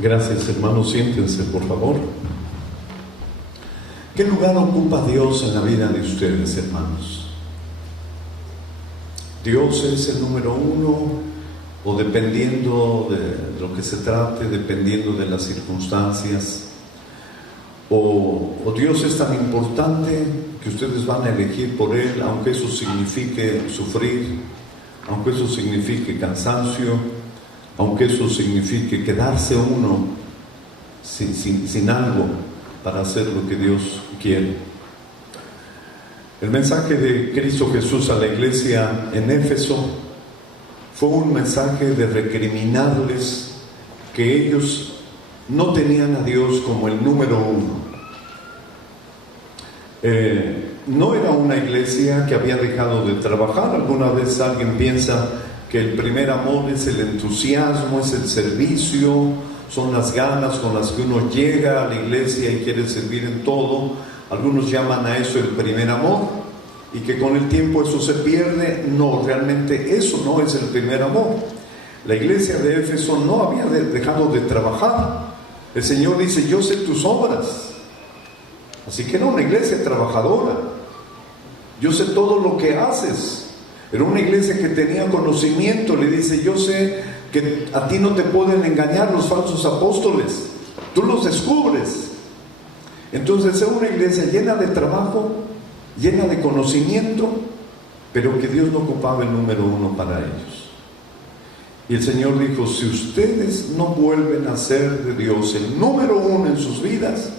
Gracias, hermanos. Siéntense, por favor. ¿Qué lugar ocupa Dios en la vida de ustedes, hermanos? ¿Dios es el número uno? ¿O dependiendo de lo que se trate, dependiendo de las circunstancias? ¿O Dios es tan importante que ustedes van a elegir por Él, aunque eso signifique sufrir, aunque eso signifique cansancio, aunque eso signifique quedarse uno sin algo para hacer lo que Dios quiere? El mensaje de Cristo Jesús a la iglesia en Éfeso fue un mensaje de recriminarles que ellos no tenían a Dios como el número uno. No era una iglesia que había dejado de trabajar. Alguna vez alguien piensa que el primer amor es el entusiasmo, es el servicio, son las ganas con las que uno llega a la iglesia y quiere servir en todo. Algunos llaman a eso el primer amor, y que con el tiempo eso se pierde. No, realmente eso no es el primer amor. La iglesia de Éfeso no había dejado de trabajar. El Señor dice: yo sé tus obras. Así que era una iglesia trabajadora. Yo sé todo lo que haces. Era una iglesia que tenía conocimiento. Le dice: yo sé que a ti no te pueden engañar los falsos apóstoles. Tú los descubres. Entonces era una iglesia llena de trabajo, llena de conocimiento, pero que Dios no ocupaba el número uno para ellos. Y el Señor dijo: si ustedes no vuelven a ser de Dios el número uno en sus vidas,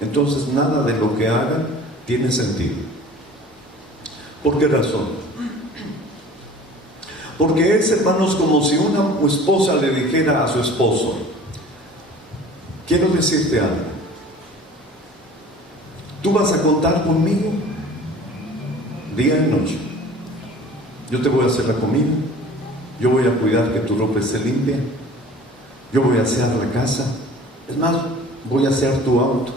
entonces nada de lo que hagan tiene sentido. ¿Por qué razón? Porque es, hermanos, como si una esposa le dijera a su esposo: quiero decirte algo, tú vas a contar conmigo día y noche. Yo te voy a hacer la comida, yo voy a cuidar que tu ropa esté limpia, yo voy a hacer la casa, es más, voy a hacer tu auto.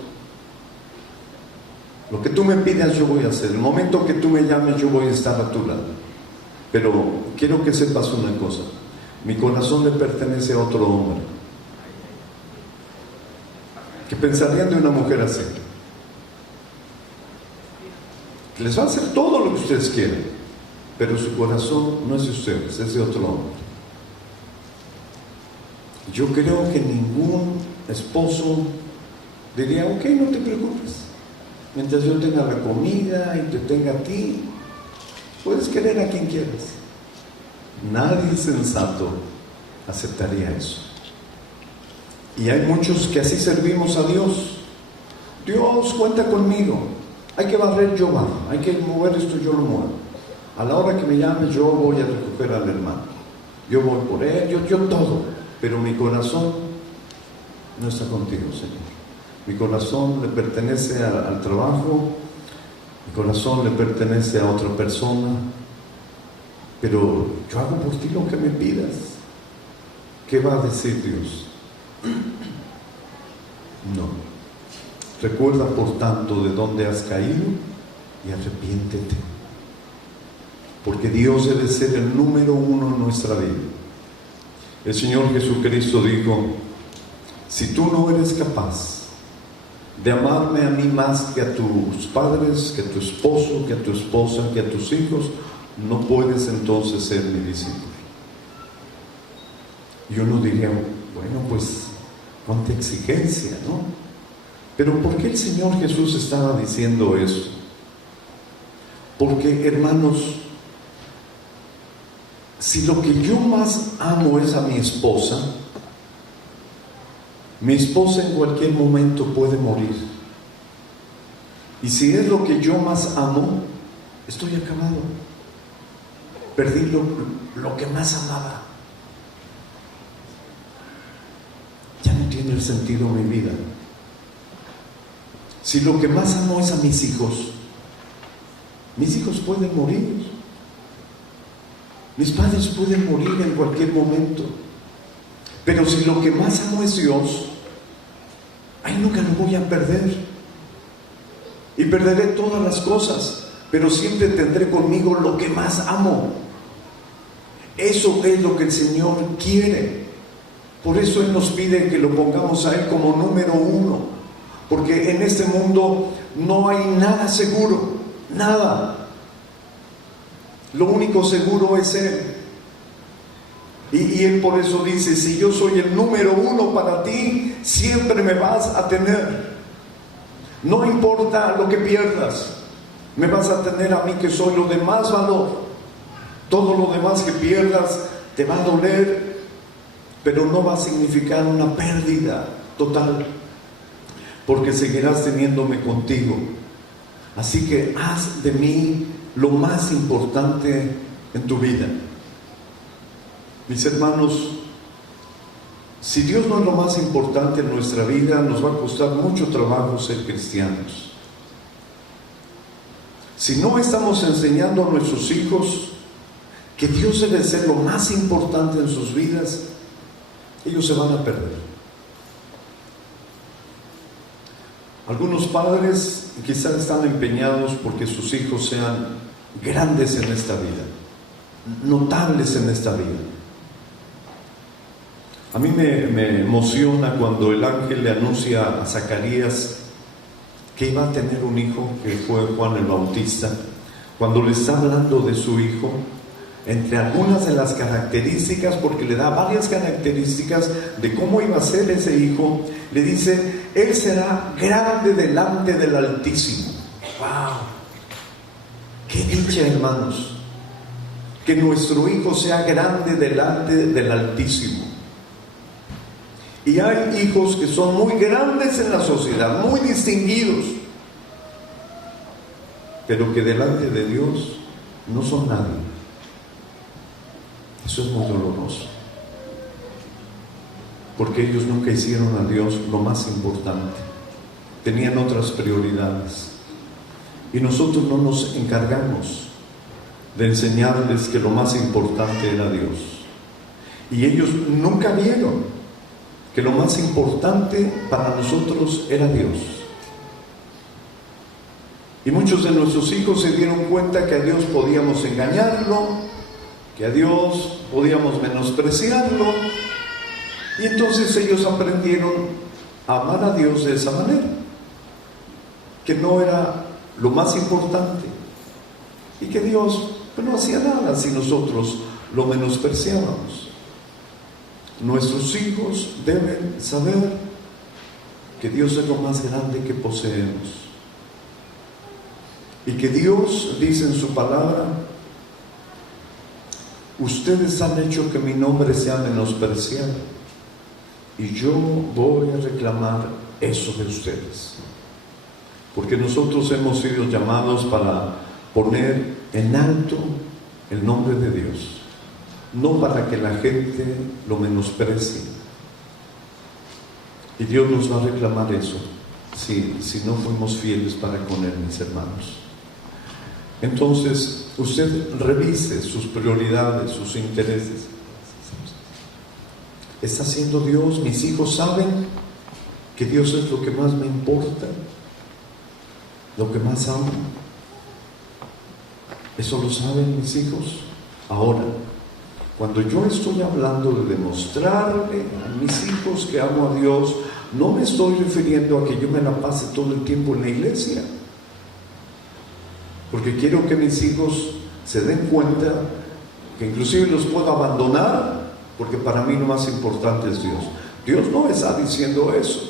Lo que tú me pidas yo voy a hacer. El momento que tú me llames yo voy a estar a tu lado. Pero quiero que sepas una cosa: mi corazón le pertenece a otro hombre. ¿Qué pensarían de una mujer así? Les va a hacer todo lo que ustedes quieren, pero su corazón no es de ustedes, es de otro hombre. Yo creo que ningún esposo diría: ok, no te preocupes, mientras yo tenga la comida y te tenga a ti, puedes querer a quien quieras. Nadie sensato aceptaría eso. Y hay muchos que así servimos a Dios. Dios, cuenta conmigo. Hay que barrer, yo barro. Hay que mover esto, yo lo muevo. A la hora que me llames, yo voy a recoger al hermano. Yo voy por él, yo todo. Pero mi corazón no está contigo, Señor. Mi corazón le pertenece al trabajo. Mi corazón le pertenece a otra persona. Pero yo hago por ti lo que me pidas. ¿Qué va a decir Dios? No. Recuerda, por tanto, de dónde has caído y arrepiéntete. Porque Dios debe ser el número uno en nuestra vida. El Señor Jesucristo dijo: si tú no eres capaz de amarme a mí más que a tus padres, que a tu esposo, que a tu esposa, que a tus hijos, no puedes entonces ser mi discípulo. Y uno diría: bueno, pues cuánta exigencia, ¿no? Pero ¿por qué el Señor Jesús estaba diciendo eso? Porque, hermanos, si lo que yo más amo es a mi esposa en cualquier momento puede morir. Y si es lo que yo más amo, estoy acabado. Perdí lo que más amaba. Ya no tiene el sentido mi vida. Si lo que más amo es a mis hijos pueden morir. Mis padres pueden morir en cualquier momento. Pero si lo que más amo es Dios, ahí nunca lo voy a perder. Y perderé todas las cosas, pero siempre tendré conmigo lo que más amo. Eso es lo que el Señor quiere. Por eso Él nos pide que lo pongamos a Él como número uno, porque en este mundo no hay nada seguro, nada. Lo único seguro es Él. Y Él por eso dice: si yo soy el número uno para ti, siempre me vas a tener. No importa lo que pierdas, me vas a tener a mí, que soy lo de más valor. Todo lo demás que pierdas te va a doler, pero no va a significar una pérdida total, porque seguirás teniéndome contigo. Así que haz de mí lo más importante en tu vida. Mis hermanos, si Dios no es lo más importante en nuestra vida, nos va a costar mucho trabajo ser cristianos. Si no estamos enseñando a nuestros hijos que Dios debe ser lo más importante en sus vidas, ellos se van a perder. Algunos padres quizás están empeñados porque sus hijos sean grandes en esta vida, notables en esta vida. A mí me emociona cuando el ángel le anuncia a Zacarías que iba a tener un hijo, que fue Juan el Bautista. Cuando le está hablando de su hijo, entre algunas de las características, porque le da varias características de cómo iba a ser ese hijo, le dice: él será grande delante del Altísimo. ¡Wow! ¡Qué dicha, hermanos! Que nuestro hijo sea grande delante del Altísimo. Y hay hijos que son muy grandes en la sociedad, muy distinguidos, pero que delante de Dios no son nadie. Eso es muy doloroso, porque ellos nunca hicieron a Dios lo más importante, tenían otras prioridades, y nosotros no nos encargamos de enseñarles que lo más importante era Dios, y ellos nunca vieron que lo más importante para nosotros era Dios. Y muchos de nuestros hijos se dieron cuenta que a Dios podíamos engañarlo, que a Dios podíamos menospreciarlo, y entonces ellos aprendieron a amar a Dios de esa manera, que no era lo más importante, y que Dios pues no hacía nada si nosotros lo menospreciábamos. Nuestros hijos deben saber que Dios es lo más grande que poseemos, y que Dios dice en su palabra: ustedes han hecho que mi nombre sea menospreciado, y yo voy a reclamar eso de ustedes. Porque nosotros hemos sido llamados para poner en alto el nombre de Dios, no para que la gente lo menosprecie. Y Dios nos va a reclamar eso si no fuimos fieles para con Él, mis hermanos. Entonces, usted revise sus prioridades, sus intereses. ¿Está haciendo Dios? ¿Mis hijos saben que Dios es lo que más me importa? ¿Lo que más amo? ¿Eso lo saben mis hijos? Ahora, cuando yo estoy hablando de demostrarle a mis hijos que amo a Dios, no me estoy refiriendo a que yo me la pase todo el tiempo en la iglesia, porque quiero que mis hijos se den cuenta que inclusive los puedo abandonar, porque para mí lo más importante es Dios. Dios no está diciendo eso.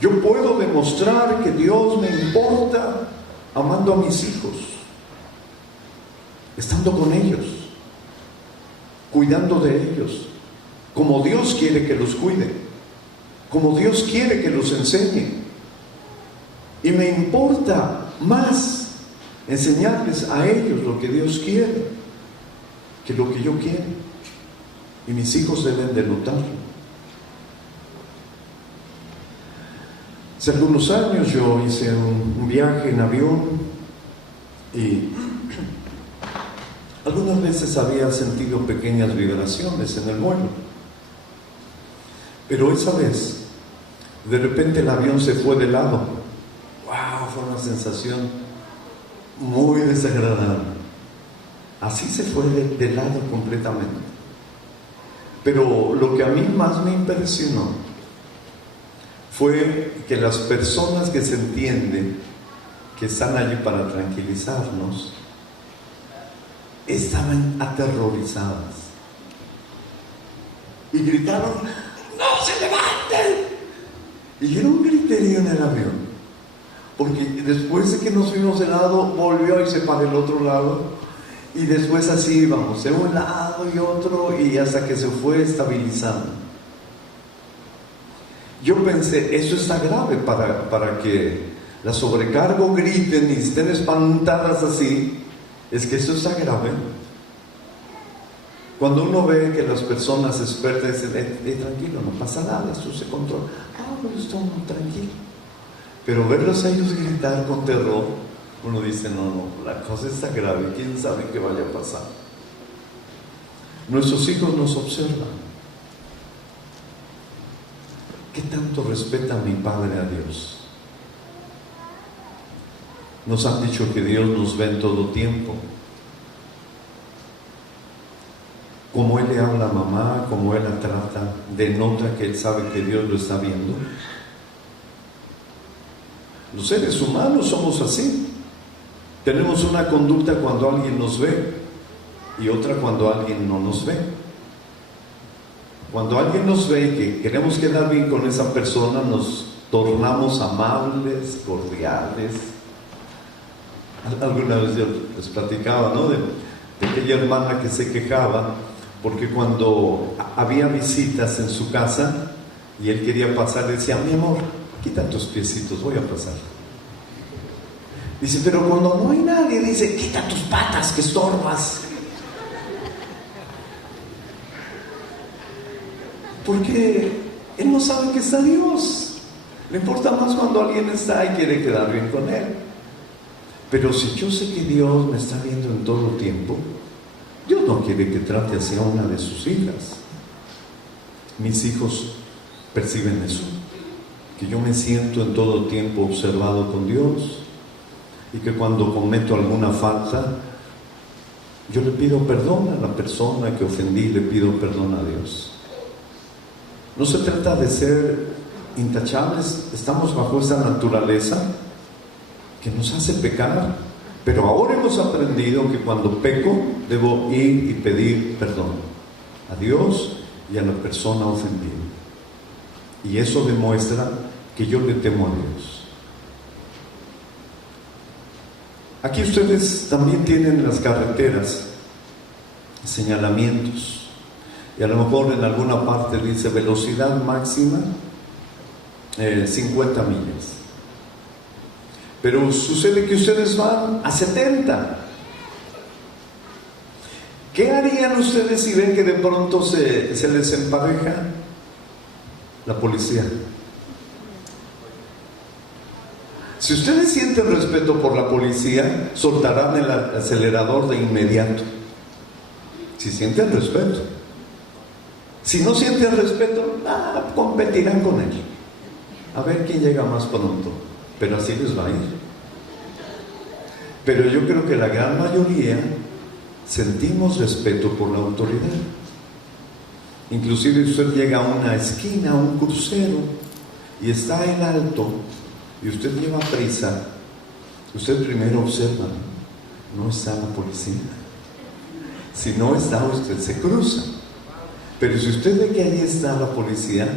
Yo puedo demostrar que Dios me importa amando a mis hijos, estando con ellos, cuidando de ellos, como Dios quiere que los cuide, como Dios quiere que los enseñe. Y me importa más enseñarles a ellos lo que Dios quiere que lo que yo quiero. Y mis hijos deben de notarlo. Hace algunos años yo hice un viaje en avión y algunas veces había sentido pequeñas vibraciones en el vuelo, pero esa vez de repente el avión se fue de lado. ¡Wow! Fue una sensación muy desagradable. Así se fue de lado completamente. Pero lo que a mí más me impresionó fue que las personas que se entienden que están allí para tranquilizarnos estaban aterrorizadas y gritaron: ¡no se levanten! Y era un griterío en el avión, porque después de que nos fuimos de lado, volvió y se para el otro lado. Y después así íbamos, de un lado y otro, y hasta que se fue estabilizando. Yo pensé, eso está grave para que la sobrecargo griten y estén espantadas así. Es que eso está grave. Cuando uno ve que las personas expertas dicen, tranquilo, no pasa nada, esto se controla. Pues estoy muy tranquilo. Pero verlos a ellos gritar con terror, uno dice, no, la cosa está grave, quién sabe qué vaya a pasar. Nuestros hijos nos observan. ¿Qué tanto respeta mi padre a Dios? Nos han dicho que Dios nos ve en todo tiempo. Como Él le habla a mamá, como Él la trata, denota que Él sabe que Dios lo está viendo. Los seres humanos somos así. Tenemos una conducta cuando alguien nos ve y otra cuando alguien no nos ve. Cuando alguien nos ve y que queremos quedar bien con esa persona, nos tornamos amables, cordiales. Alguna vez yo les platicaba, ¿no?, de aquella hermana que se quejaba porque cuando había visitas en su casa y él quería pasar, le decía: mi amor, quita tus piecitos, voy a pasar. Dice, pero cuando no hay nadie, dice, quita tus patas, que estorbas. Porque él no sabe que está Dios. Le importa más cuando alguien está y quiere quedar bien con él. Pero si yo sé que Dios me está viendo en todo tiempo, Dios no quiere que trate así a una de sus hijas. Mis hijos perciben eso, que yo me siento en todo tiempo observado con Dios, y que cuando cometo alguna falta, yo le pido perdón a la persona que ofendí, le pido perdón a Dios. No se trata de ser intachables, estamos bajo esa naturaleza que nos hace pecar, pero ahora hemos aprendido que cuando peco debo ir y pedir perdón a Dios y a la persona ofendida, y eso demuestra que yo le temo a Dios. Aquí ustedes también tienen en las carreteras señalamientos, y a lo mejor en alguna parte dice velocidad máxima 50 millas. Pero sucede que ustedes van a 70. ¿Qué harían ustedes si ven que de pronto se les empareja la policía? Si ustedes sienten respeto por la policía, soltarán el acelerador de inmediato. Si sienten respeto. Si no sienten respeto, competirán con él. A ver quién llega más pronto. Pero así les va a ir. Pero yo creo que la gran mayoría sentimos respeto por la autoridad. Inclusive usted llega a una esquina, a un crucero, y está en alto, y usted lleva prisa, usted primero observa, no está la policía. Si no está, usted se cruza. Pero si usted ve que ahí está la policía,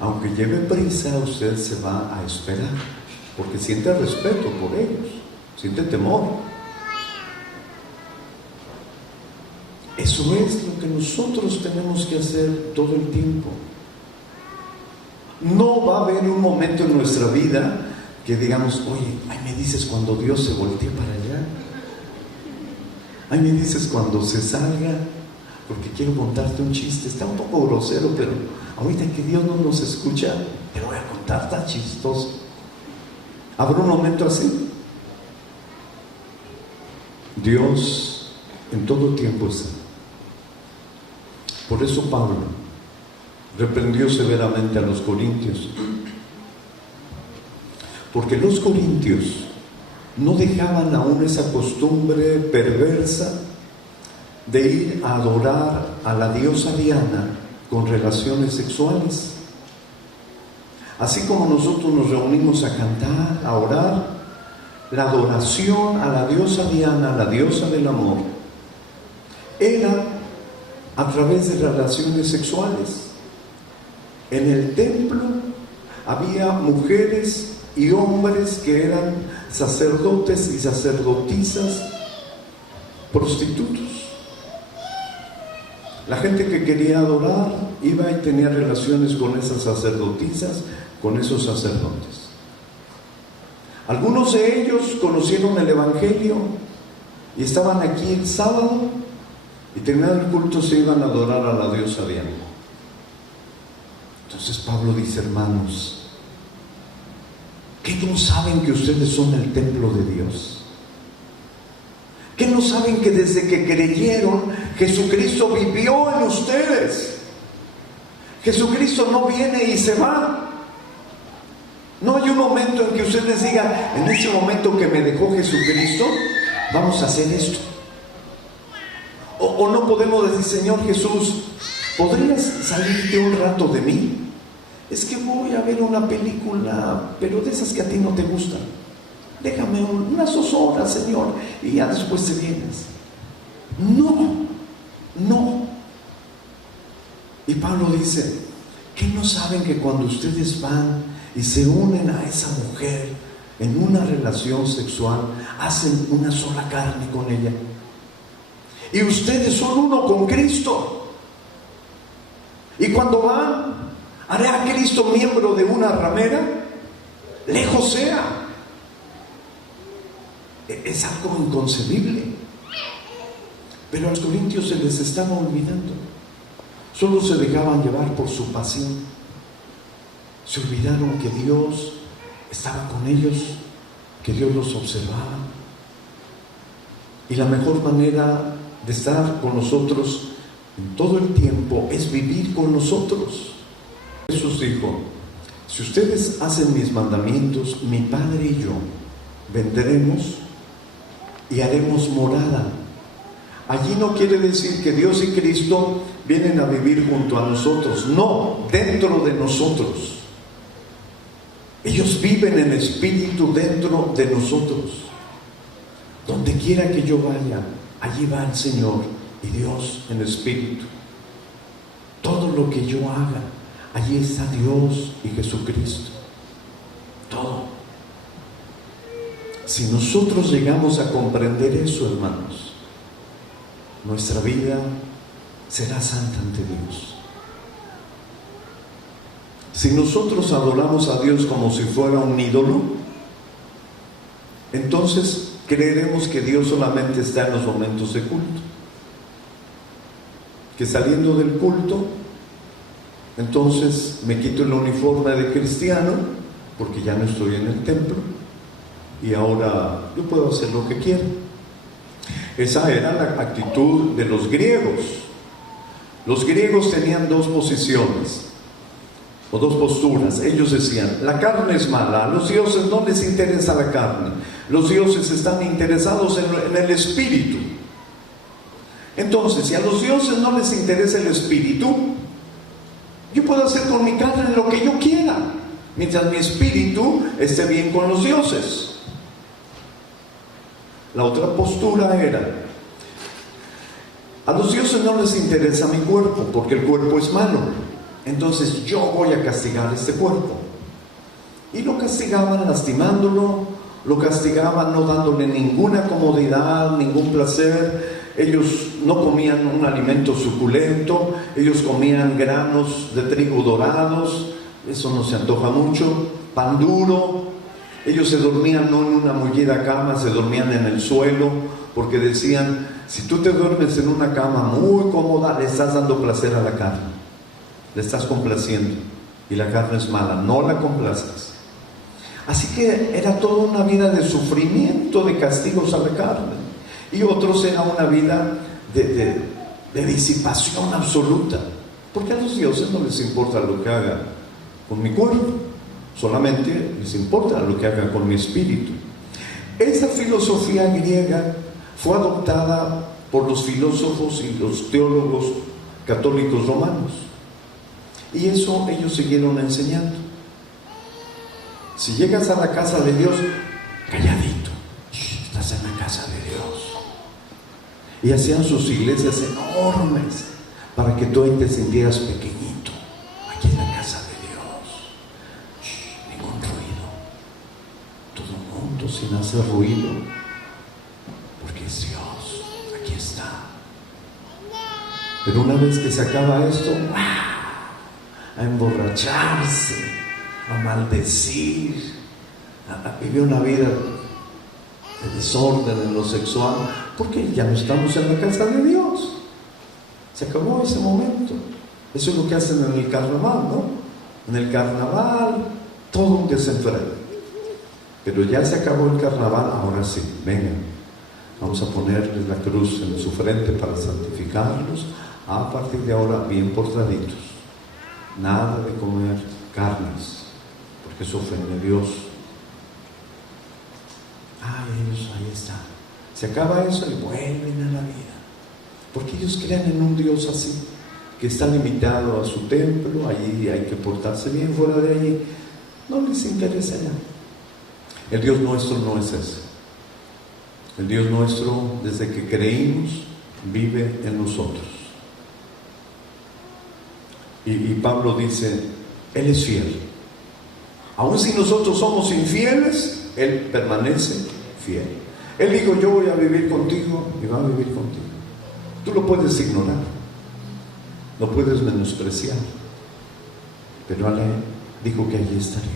aunque lleve prisa, usted se va a esperar, porque siente respeto por ellos, siente temor. Eso es lo que nosotros tenemos que hacer todo el tiempo. No va a haber un momento en nuestra vida que digamos, oye, ay, me dices cuando Dios se voltee para allá, ay, me dices cuando se salga, porque quiero contarte un chiste, está un poco grosero, pero ahorita que Dios no nos escucha, te voy a contar, tan chistoso. ¿Habrá un momento así? Dios en todo tiempo está. Por eso Pablo reprendió severamente a los corintios, porque los corintios no dejaban aún esa costumbre perversa de ir a adorar a la diosa Diana con relaciones sexuales. Así como nosotros nos reunimos a cantar, a orar, la adoración a la diosa Diana, la diosa del amor, era a través de relaciones sexuales. En el templo había mujeres y hombres que eran sacerdotes y sacerdotisas, prostitutos. La gente que quería adorar iba y tenía relaciones con esas sacerdotisas, con esos sacerdotes. Algunos de ellos conocieron el Evangelio y estaban aquí el sábado y terminado el culto se iban a adorar a la diosa Diana. Entonces Pablo dice: hermanos, ¿qué no saben que ustedes son el templo de Dios? ¿Qué no saben que desde que creyeron, Jesucristo vivió en ustedes? Jesucristo no viene y se va. No hay un momento en que ustedes digan: en ese momento que me dejó Jesucristo, vamos a hacer esto. O no podemos decir: Señor Jesús, ¿podrías salirte un rato de mí? Es que voy a ver una película, pero de esas que a ti no te gustan. Déjame unas 2 horas, Señor, y ya después te vienes. No. Y Pablo dice: ¿qué no saben que cuando ustedes van y se unen a esa mujer en una relación sexual, hacen una sola carne con ella? Y ustedes son uno con Cristo. Y cuando van, ¿haré a Cristo miembro de una ramera? Lejos sea. Es algo inconcebible. Pero a los corintios se les estaba olvidando. Solo se dejaban llevar por su pasión. Se olvidaron que Dios estaba con ellos, que Dios los observaba. Y la mejor manera de estar con nosotros en todo el tiempo es vivir con nosotros. Jesús dijo: si ustedes hacen mis mandamientos, mi Padre y yo vendremos y haremos morada. Allí no quiere decir que Dios y Cristo vienen a vivir junto a nosotros. No, dentro de nosotros. Ellos viven en espíritu dentro de nosotros. Donde quiera que yo vaya, allí va el Señor y Dios en espíritu. Todo lo que yo haga, allí está Dios y Jesucristo. Todo. Si nosotros llegamos a comprender eso, hermanos, nuestra vida será santa ante Dios. Si nosotros adoramos a Dios como si fuera un ídolo, entonces creeremos que Dios solamente está en los momentos de culto. Que saliendo del culto, entonces me quito el uniforme de cristiano, porque ya no estoy en el templo, y ahora yo puedo hacer lo que quiera. Esa era la actitud de los griegos. Los griegos tenían 2 posiciones, o 2 posturas. Ellos decían: la carne es mala, a los dioses no les interesa la carne, los dioses están interesados en el espíritu. Entonces, si a los dioses no les interesa el espíritu, yo puedo hacer con mi carne lo que yo quiera, mientras mi espíritu esté bien con los dioses. La otra postura era: a los dioses no les interesa mi cuerpo, porque el cuerpo es malo, entonces yo voy a castigar este cuerpo. Y lo castigaban lastimándolo, lo castigaban no dándole ninguna comodidad, ningún placer. Ellos no comían un alimento suculento, ellos comían granos de trigo dorados, eso no se antoja mucho, pan duro. Ellos se dormían no en una mullida cama, se dormían en el suelo, porque decían: si tú te duermes en una cama muy cómoda, le estás dando placer a la carne, le estás complaciendo, y la carne es mala, no la complazcas. Así que era toda una vida de sufrimiento, de castigos a la carne. Y otros era una vida de disipación absoluta, porque a los dioses no les importa lo que haga con mi cuerpo, solamente les importa lo que haga con mi espíritu. Esa filosofía griega fue adoptada por los filósofos y los teólogos católicos romanos. Y eso ellos siguieron enseñando. Si llegas a la casa de Dios, calladito, estás en la casa de Dios. Y hacían sus iglesias enormes para que tú ahí te sintieras pequeñito, aquí en la casa de Dios. Ningún ruido, todo el mundo sin hacer ruido, porque es Dios, aquí está. Pero una vez que se acaba esto, a emborracharse, a maldecir, a vivir una vida de desorden en lo sexual, porque ya no estamos en la casa de Dios. Se acabó ese momento. Eso es lo que hacen en el carnaval, ¿no? En el carnaval todo un desenfreno. Pero ya se acabó el carnaval, ahora sí, vengan, vamos a ponerles la cruz en su frente para santificarlos. A partir de ahora, bien portaditos, nada de comer carnes, porque eso ofende a Dios. Ellos ahí están. Se acaba eso y vuelven a la vida, porque ellos creen en un Dios así, que está limitado a su templo. Allí hay que portarse bien, fuera de allí no les interesa ya. El Dios nuestro no es ese. El Dios nuestro, desde que creímos, vive en nosotros. Y Pablo dice, Él es fiel. Aun si nosotros somos infieles, Él permanece fiel. Él dijo, yo voy a vivir contigo y va a vivir contigo. Tú lo puedes ignorar, lo puedes menospreciar, pero Él dijo que allí estaría.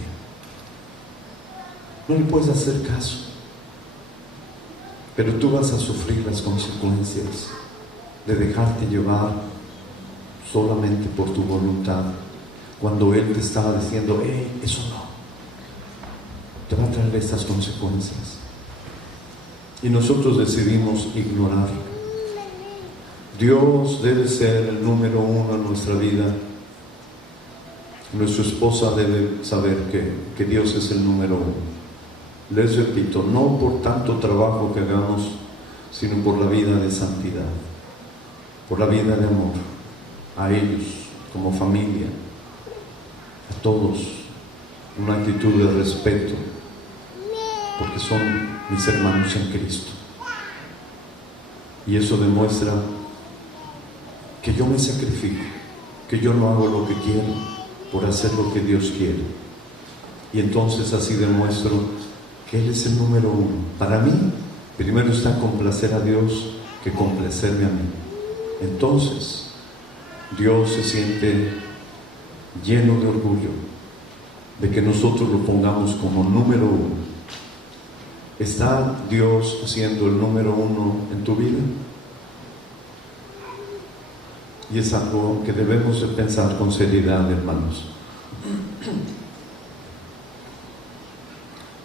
No le puedes hacer caso, pero tú vas a sufrir las consecuencias de dejarte llevar solamente por tu voluntad, cuando Él te estaba diciendo, eso no, te va a traer estas consecuencias. Y nosotros decidimos ignorar. Dios debe ser el número uno en nuestra vida. Nuestra esposa debe saber que Dios es el número uno. Les repito, no por tanto trabajo que hagamos, sino por la vida de santidad, por la vida de amor, a ellos como familia, a todos, una actitud de respeto, porque son mis hermanos en Cristo. Y eso demuestra que yo me sacrifico, que yo no hago lo que quiero por hacer lo que Dios quiere. Y entonces así demuestro que Él es el número uno. Para mí, primero está complacer a Dios que complacerme a mí. Entonces, Dios se siente lleno de orgullo de que nosotros lo pongamos como número uno. ¿Está Dios siendo el número uno en tu vida? Y es algo que debemos de pensar con seriedad, hermanos.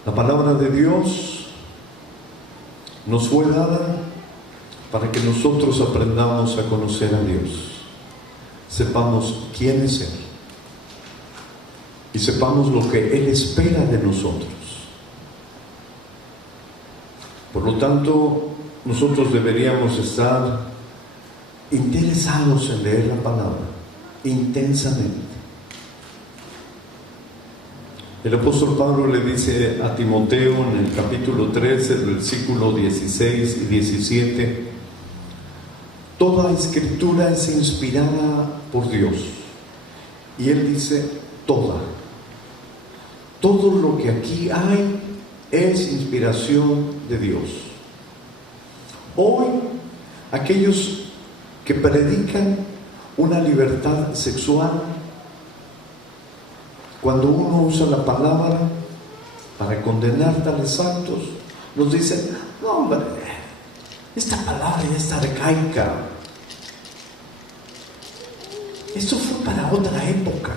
La palabra de Dios nos fue dada para que nosotros aprendamos a conocer a Dios, sepamos quién es Él y sepamos lo que Él espera de nosotros. Por lo tanto, nosotros deberíamos estar interesados en leer la palabra intensamente. El apóstol Pablo le dice a Timoteo en el capítulo 13, el versículo 16 y 17: toda escritura es inspirada por Dios. Y él dice toda. Todo lo que aquí hay es inspiración de Dios. Hoy, aquellos que predican una libertad sexual, cuando uno usa la palabra para condenar tales actos, nos dicen: no, hombre, esta palabra ya está arcaica. Esto fue para otra época.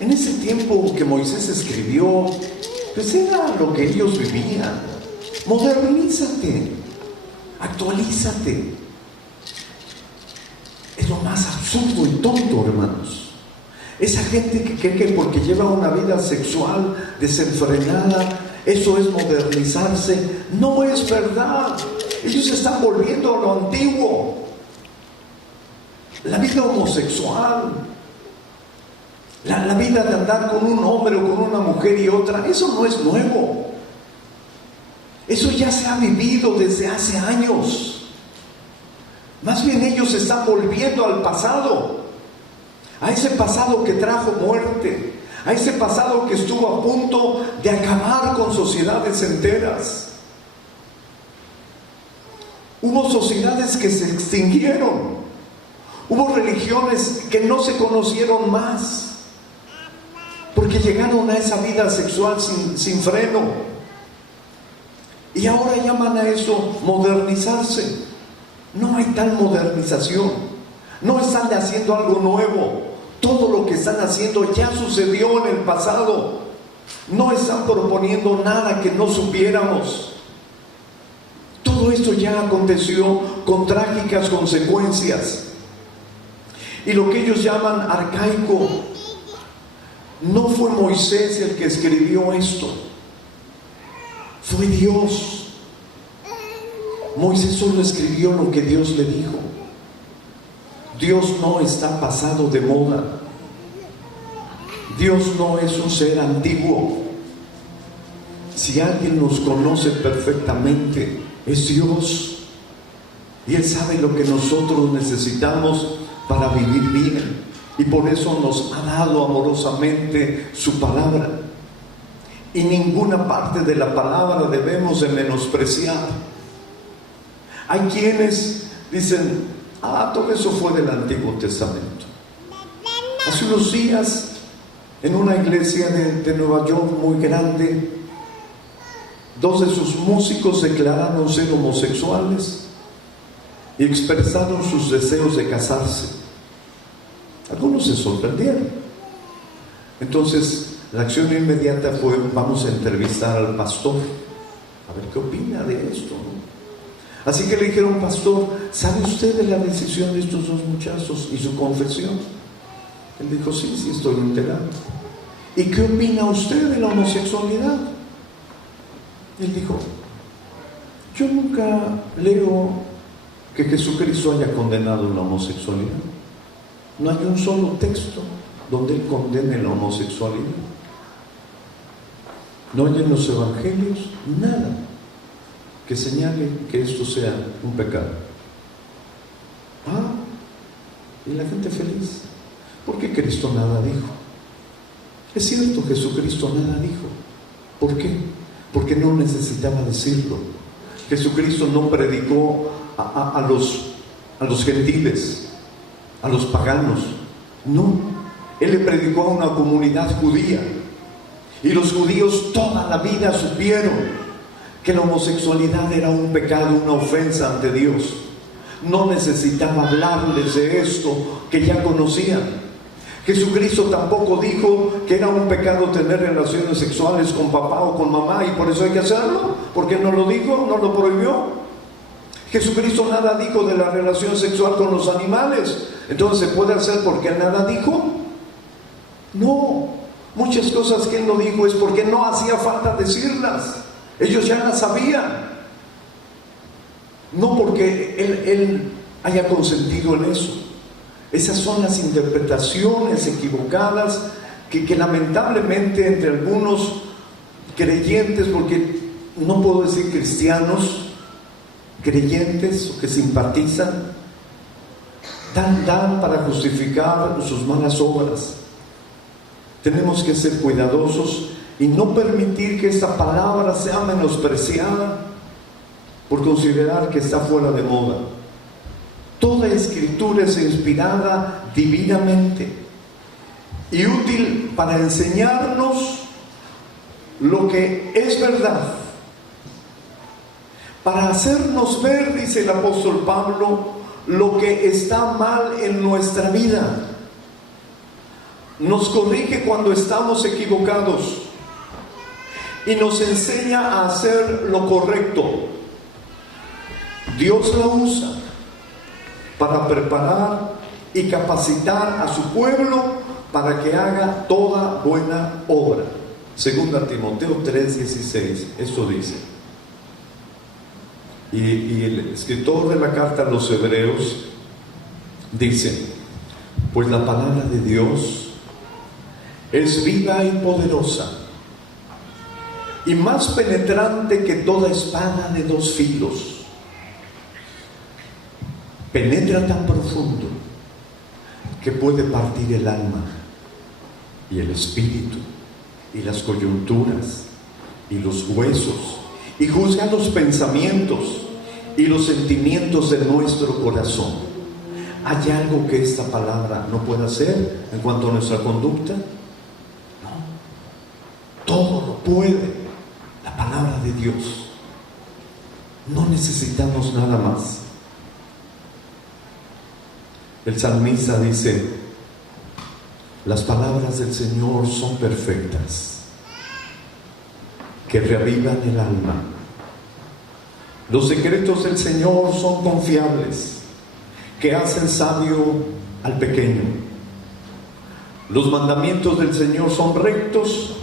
En ese tiempo que Moisés escribió, pues era lo que ellos vivían. Modernízate, actualízate. Es lo más absurdo y tonto, hermanos. Esa gente que cree que porque lleva una vida sexual desenfrenada, eso es modernizarse. No es verdad. Ellos están volviendo a lo antiguo. La vida homosexual La vida de andar con un hombre o con una mujer y otra, eso no es nuevo. Eso ya se ha vivido desde hace años. Más bien ellos se están volviendo al pasado, a ese pasado que trajo muerte, a ese pasado que estuvo a punto de acabar con sociedades enteras. Hubo sociedades que se extinguieron, hubo religiones que no se conocieron más, porque llegaron a esa vida sexual sin freno. Y ahora llaman a eso modernizarse. No hay tal modernización. No están haciendo algo nuevo. Todo lo que están haciendo ya sucedió en el pasado. No están proponiendo nada que no supiéramos. Todo esto ya aconteció con trágicas consecuencias. Y lo que ellos llaman arcaico, no fue Moisés el que escribió esto, fue Dios. Moisés solo escribió lo que Dios le dijo. Dios no está pasado de moda. Dios no es un ser antiguo. Si alguien nos conoce perfectamente, es Dios. Y Él sabe lo que nosotros necesitamos para vivir bien. Y por eso nos ha dado amorosamente su palabra. Y ninguna parte de la palabra debemos de menospreciar. Hay quienes dicen, todo eso fue del Antiguo Testamento. Hace unos días, en una iglesia de Nueva York muy grande, 2 de sus músicos declararon ser homosexuales y expresaron sus deseos de casarse. Algunos se sorprendieron. Entonces la acción inmediata fue: vamos a entrevistar al pastor, a ver qué opina de esto, ¿no? Así que le dijeron: pastor, ¿sabe usted de la decisión de estos 2 muchachos y su confesión? Él dijo: sí, estoy enterado. ¿Y qué opina usted de la homosexualidad? Él dijo: yo nunca leo que Jesucristo haya condenado la homosexualidad. No hay un solo texto donde Él condene la homosexualidad. No hay en los evangelios nada que señale que esto sea un pecado. Y la gente feliz, porque Cristo nada dijo. Es cierto, Jesucristo nada dijo. ¿Por qué? Porque no necesitaba decirlo. Jesucristo no predicó a los gentiles, a los paganos. No, Él le predicó a una comunidad judía. Y los judíos toda la vida supieron que la homosexualidad era un pecado, una ofensa ante Dios. No necesitaba hablarles de esto que ya conocían. Jesucristo tampoco dijo que era un pecado tener relaciones sexuales con papá o con mamá y por eso hay que hacerlo. ¿Por qué no lo dijo? ¿No lo prohibió? Jesucristo nada dijo de la relación sexual con los animales. Entonces, ¿se puede hacer porque Él nada dijo? No. Muchas cosas que Él no dijo es porque no hacía falta decirlas. Ellos ya las sabían. No porque Él haya consentido en eso. Esas son las interpretaciones equivocadas que lamentablemente entre algunos creyentes, porque no puedo decir cristianos, creyentes o que simpatizan, dan para justificar sus malas obras. Tenemos que ser cuidadosos y no permitir que esta palabra sea menospreciada por considerar que está fuera de moda. Toda escritura es inspirada divinamente y útil para enseñarnos lo que es verdad, para hacernos ver, dice el apóstol Pablo, lo que está mal en nuestra vida. Nos corrige cuando estamos equivocados y nos enseña a hacer lo correcto. Dios la usa para preparar y capacitar a su pueblo para que haga toda buena obra. Segunda Timoteo 3:16, esto dice. Y el escritor de la carta a los Hebreos dice: pues la palabra de Dios Es viva y poderosa, y más penetrante que toda espada de dos filos. Penetra tan profundo que puede partir el alma y el espíritu y las coyunturas y los huesos, y juzga los pensamientos y los sentimientos de nuestro corazón. ¿Hay algo que esta palabra no pueda hacer en cuanto a nuestra conducta? No. Todo lo puede la palabra de Dios. No necesitamos nada más. El salmista dice: las palabras del Señor son perfectas, que reavivan el alma. Los secretos del Señor son confiables, que hacen sabio al pequeño. Los mandamientos del Señor son rectos,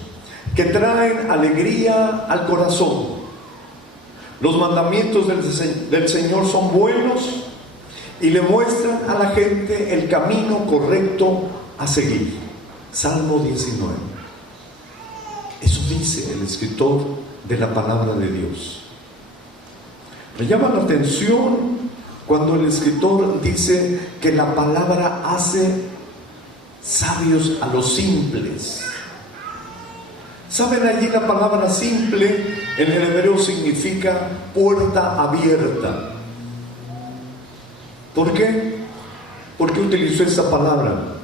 que traen alegría al corazón. Los mandamientos del Señor son buenos y le muestran a la gente el camino correcto a seguir. Salmo 19. Eso dice el escritor de la palabra de Dios. Me llama la atención cuando el escritor dice que la palabra hace sabios a los simples. ¿Saben? Allí la palabra simple en el hebreo significa puerta abierta. ¿Por qué? ¿Por qué utilizó esta palabra?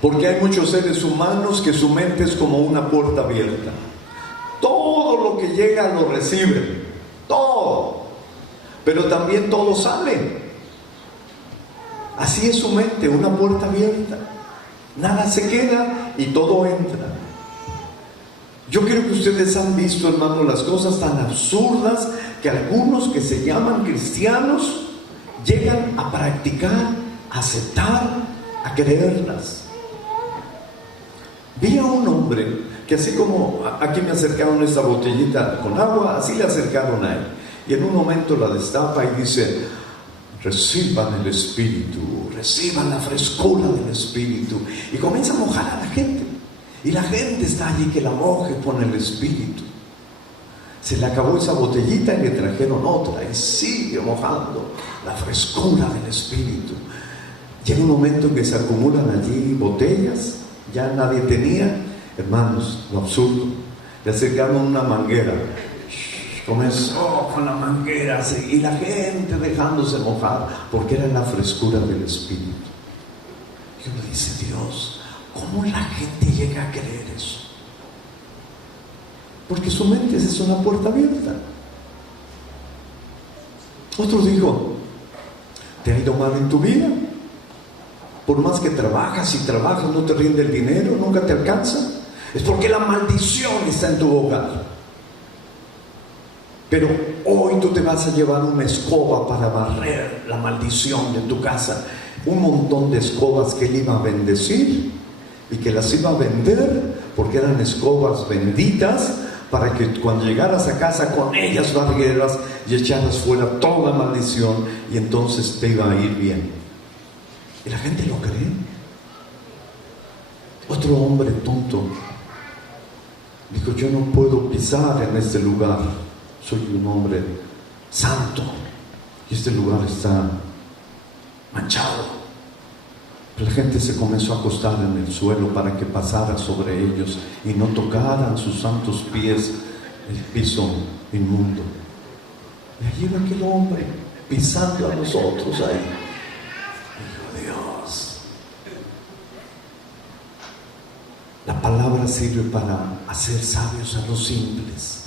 Porque hay muchos seres humanos que su mente es como una puerta abierta. Todo lo que llega lo reciben, todo, pero también todo sale. Así es su mente, una puerta abierta. Nada se queda y todo entra. Yo creo que ustedes han visto, hermanos, las cosas tan absurdas que algunos que se llaman cristianos llegan a practicar, a aceptar, a creerlas. Vi a un hombre que, así como aquí me acercaron esta botellita con agua, así le acercaron a él, y en un momento la destapa y dice: reciban el Espíritu, reciban la frescura del Espíritu, y comienza a mojar a la gente, y la gente está allí que la moje con el Espíritu. Se le acabó esa botellita y le trajeron otra, y sigue mojando la frescura del Espíritu. Llega un momento en que se acumulan allí botellas, ya nadie tenía. Hermanos, lo absurdo, le acercaron una manguera, comenzó con la manguera y la gente dejándose mojar, porque era la frescura del Espíritu. Y uno dice: Dios, ¿cómo la gente llega a creer eso? Porque su mente es una puerta abierta. Otro dijo: ¿te ha ido mal en tu vida? Por más que trabajas y trabajas, no te rinde el dinero, nunca te alcanza. Es porque la maldición está en tu hogar. Pero hoy tú te vas a llevar una escoba para barrer la maldición de tu casa. Un montón de escobas que él iba a bendecir y que las iba a vender, porque eran escobas benditas, para que cuando llegaras a casa con ellas barrieras y echaras fuera toda maldición, y entonces te iba a ir bien. Y la gente lo cree. Otro hombre tonto dijo: yo no puedo pisar en este lugar, soy un hombre santo y este lugar está manchado. Pero la gente se comenzó a acostar en el suelo para que pasara sobre ellos y no tocaran sus santos pies el piso inmundo. Y allí va aquel hombre pisando a los otros ahí. La palabra sirve para hacer sabios a los simples.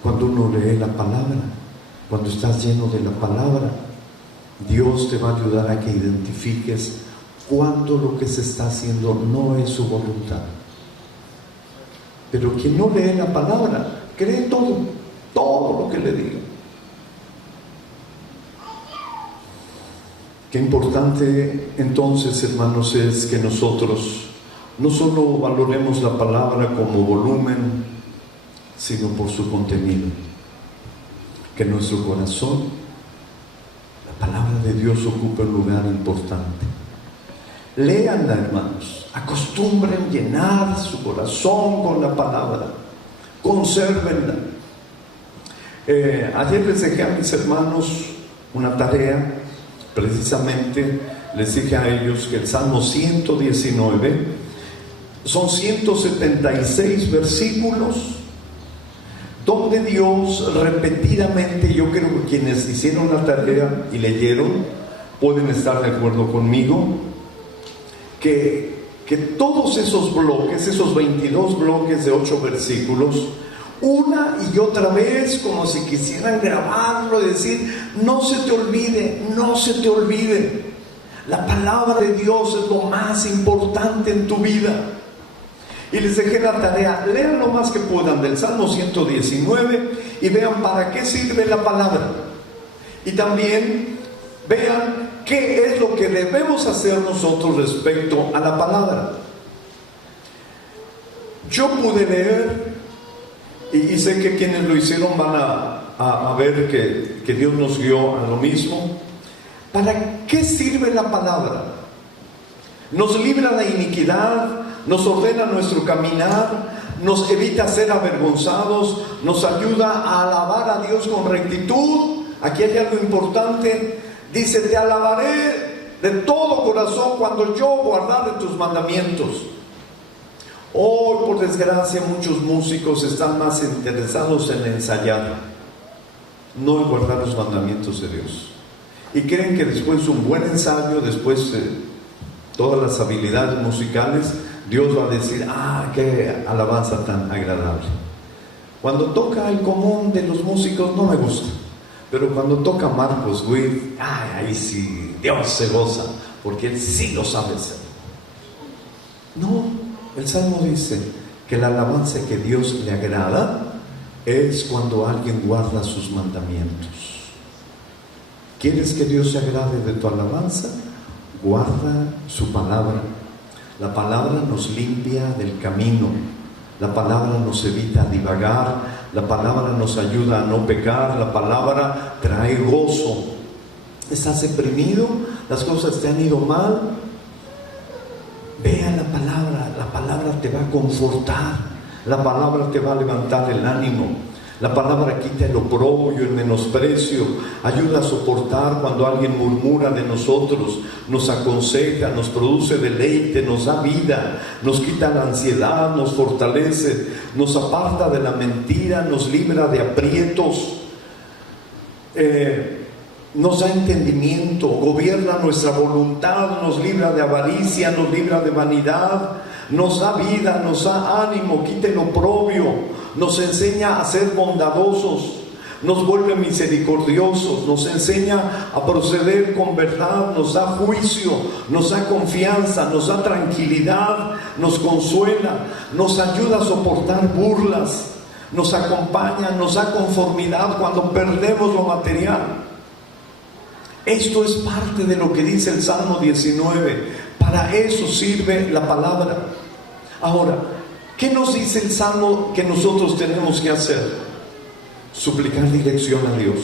Cuando uno lee la palabra, cuando estás lleno de la palabra, Dios te va a ayudar a que identifiques cuando lo que se está haciendo no es su voluntad. Pero quien no lee la palabra, cree todo lo que le diga. Qué importante entonces, hermanos, es que nosotros no solo valoremos la palabra como volumen, sino por su contenido. Que en nuestro corazón la palabra de Dios ocupe un lugar importante. Léanla, hermanos. Acostumbren llenar su corazón con la palabra. Consérvenla. Ayer les dejé a mis hermanos una tarea. Precisamente les dije a ellos que el Salmo 119 son 176 versículos donde Dios repetidamente, yo creo que quienes hicieron la tarea y leyeron pueden estar de acuerdo conmigo, que todos esos bloques, esos 22 bloques de 8 versículos, una y otra vez, como si quisieran grabarlo y decir: no se te olvide, no se te olvide. La palabra de Dios es lo más importante en tu vida. Y les dejé la tarea: lean lo más que puedan del Salmo 119 y vean para qué sirve la palabra. Y también vean qué es lo que debemos hacer nosotros respecto a la palabra. Yo pude leer, y sé que quienes lo hicieron van a ver que Dios nos guió a lo mismo. ¿Para qué sirve la palabra? Nos libra de iniquidad, nos ordena nuestro caminar, nos evita ser avergonzados, nos ayuda a alabar a Dios con rectitud. Aquí hay algo importante. Dice: te alabaré de todo corazón cuando yo guardare tus mandamientos. Hoy, por desgracia, muchos músicos están más interesados en ensayar, no en guardar los mandamientos de Dios. Y creen que después de un buen ensayo, después de todas las habilidades musicales, Dios va a decir: ah, qué alabanza tan agradable. Cuando toca el común de los músicos no me gusta, pero cuando toca Marcos Witt, ahí sí, Dios se goza, porque Él sí lo sabe hacer. No, el Salmo dice que la alabanza que Dios le agrada es cuando alguien guarda sus mandamientos. ¿Quieres que Dios se agrade de tu alabanza? Guarda su palabra. La palabra nos limpia del camino. La palabra nos evita divagar. La palabra nos ayuda a no pecar. La palabra trae gozo. ¿Estás deprimido? ¿Las cosas te han ido mal? Vea la palabra te va a confortar, la palabra te va a levantar el ánimo, la palabra quita el oprobio, el menosprecio, ayuda a soportar cuando alguien murmura de nosotros, nos aconseja, nos produce deleite, nos da vida, nos quita la ansiedad, nos fortalece, nos aparta de la mentira, nos libra de aprietos, nos da entendimiento, gobierna nuestra voluntad, nos libra de avaricia, nos libra de vanidad, nos da vida, nos da ánimo, quita el oprobio, nos enseña a ser bondadosos, nos vuelve misericordiosos, nos enseña a proceder con verdad, nos da juicio, nos da confianza, nos da tranquilidad, nos consuela, nos ayuda a soportar burlas, nos acompaña, nos da conformidad cuando perdemos lo material. Esto es parte de lo que dice el Salmo 19. Para eso sirve la palabra. Ahora, ¿qué nos dice el Salmo que nosotros tenemos que hacer? Suplicar dirección a Dios.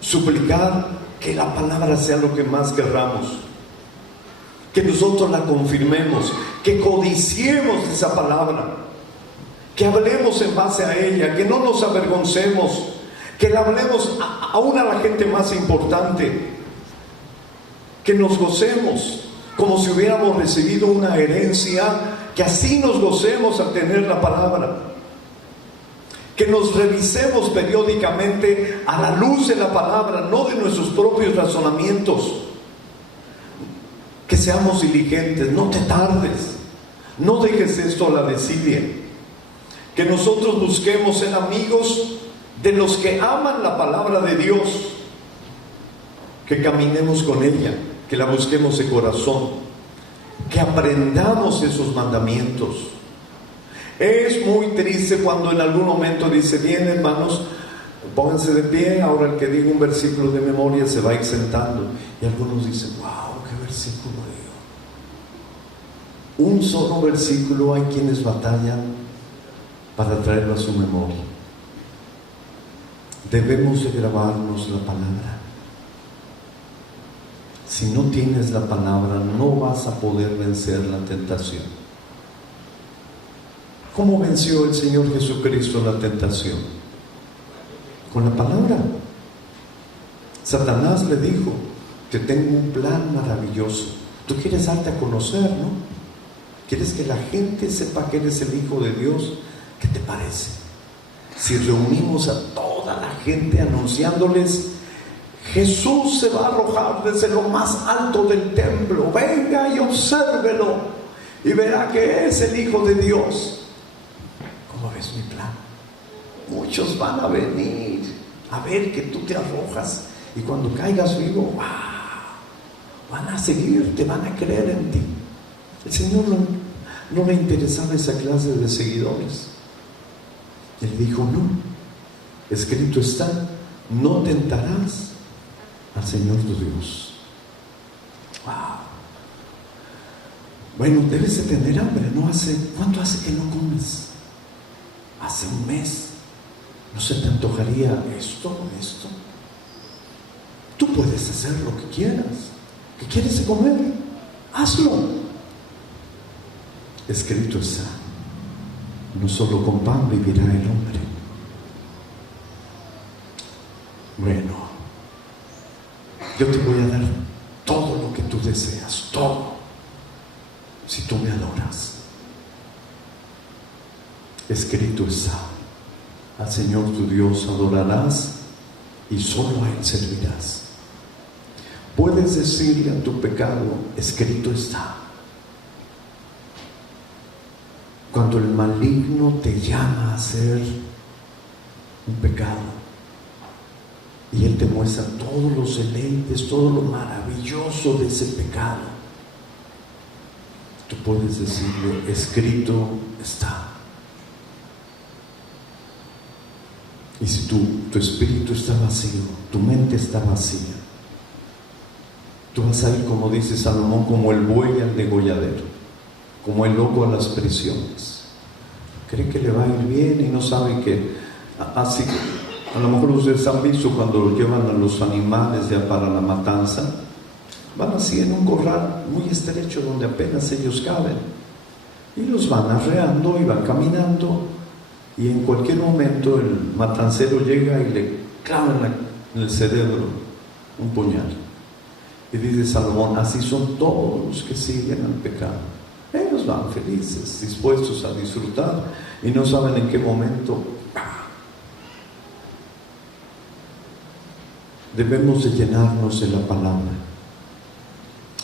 Suplicar que la palabra sea lo que más querramos. Que nosotros la confirmemos. Que codiciemos esa palabra. Que hablemos en base a ella. Que no nos avergoncemos. Que le hablemos aún a la gente más importante, que nos gocemos como si hubiéramos recibido una herencia, que así nos gocemos al tener la palabra, que nos revisemos periódicamente a la luz de la palabra, no de nuestros propios razonamientos, que seamos diligentes, no te tardes, no dejes esto a la desidia, que nosotros busquemos ser amigos de los que aman la palabra de Dios, que caminemos con ella, que la busquemos de corazón, que aprendamos esos mandamientos. Es muy triste cuando en algún momento dice: bien, hermanos, pónganse de pie, ahora el que diga un versículo de memoria se va a ir sentando. Y algunos dicen: wow, qué versículo digo. Un solo versículo, hay quienes batallan para traerlo a su memoria. Debemos de grabarnos la palabra. Si no tienes la palabra, no vas a poder vencer la tentación. ¿Cómo venció el Señor Jesucristo la tentación? Con la palabra. Satanás le dijo: te tengo un plan maravilloso. Tú quieres darte a conocer, ¿no? Quieres que la gente sepa que eres el Hijo de Dios. ¿Qué te parece si reunimos a toda la gente anunciándoles: Jesús se va a arrojar desde lo más alto del templo, venga y obsérvelo y verá que es el Hijo de Dios? ¿Cómo ves mi plan? Muchos van a venir a ver que tú te arrojas, y cuando caigas vivo, ¡wow!, van a seguirte, van a creer en ti. El Señor no le interesaba esa clase de seguidores. Él dijo: no, escrito está, no tentarás al Señor tu Dios. Wow. Bueno, debes de tener hambre, ¿no? ¿Cuánto hace que no comes? Hace un mes. ¿No se te antojaría esto o esto? Tú puedes hacer lo que quieras. ¿Qué quieres comer? Hazlo. Escrito está, no solo con pan vivirá el hombre. Bueno, yo te voy a dar todo lo que tú deseas, todo, si tú me adoras. Escrito está, al Señor tu Dios adorarás y solo a Él servirás. Puedes decirle a tu pecado: escrito está. Cuando el maligno te llama a hacer un pecado y él te muestra todos los deleites, todo lo maravilloso de ese pecado, tú puedes decirle: escrito está. Y si tu espíritu está vacío, tu mente está vacía, tú vas a ir, como dice Salomón, como el buey al degolladero, como el loco a las prisiones. Cree que le va a ir bien y no sabe que así. A lo mejor ustedes han visto cuando llevan a los animales ya para la matanza, van así en un corral muy estrecho donde apenas ellos caben, y los van arreando y van caminando, y en cualquier momento el matancero llega y le clava en el cerebro un puñal. Y dice Salomón: así son todos los que siguen al pecado. Ellos van felices, dispuestos a disfrutar, y no saben en qué momento. Debemos de llenarnos de la palabra.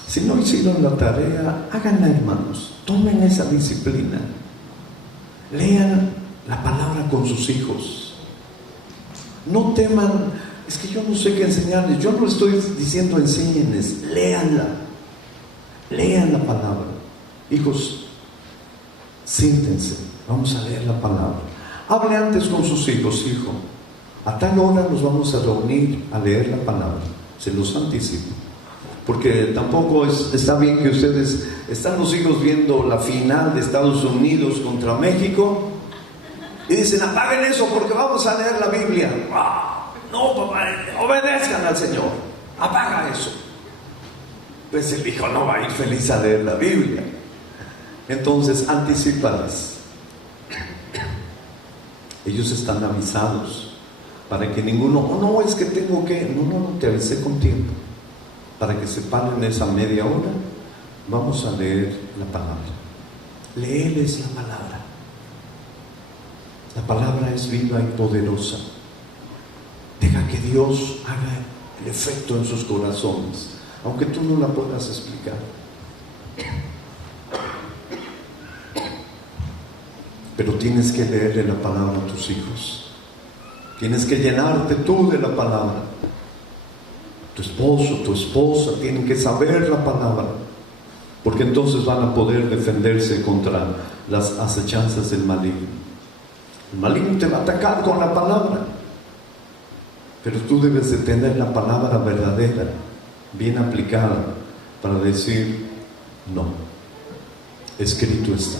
Si no hicieron la tarea, háganla, hermanos. Tomen esa disciplina. Lean la palabra con sus hijos. No teman: es que yo no sé qué enseñarles. Yo no les estoy diciendo enséñenles, léanla. Lean la palabra. Hijos, siéntense, vamos a leer la palabra. Hable antes con sus hijos: hijo, a tal hora nos vamos a reunir a leer la palabra. Se los anticipo, porque tampoco está bien que ustedes, están los hijos viendo la final de Estados Unidos contra México y dicen: apaguen eso porque vamos a leer la Biblia. No, papá, obedezcan al Señor, apaga eso. Pues el hijo no va a ir feliz a leer la Biblia. Entonces, anticípales. Ellos están avisados para que ninguno: no, es que tengo que. No, te avisé con tiempo para que se paren esa media hora. Vamos a leer la palabra. Léeles la palabra. La palabra es viva y poderosa. Deja que Dios haga el efecto en sus corazones, aunque tú no la puedas explicar. Pero tienes que leerle la palabra a tus hijos. Tienes que llenarte tú de la palabra. Tu esposo, tu esposa tienen que saber la palabra, porque entonces van a poder defenderse contra las acechanzas del maligno. El maligno te va a atacar con la palabra, pero tú debes de tener la palabra verdadera, bien aplicada, para decir: no, escrito está.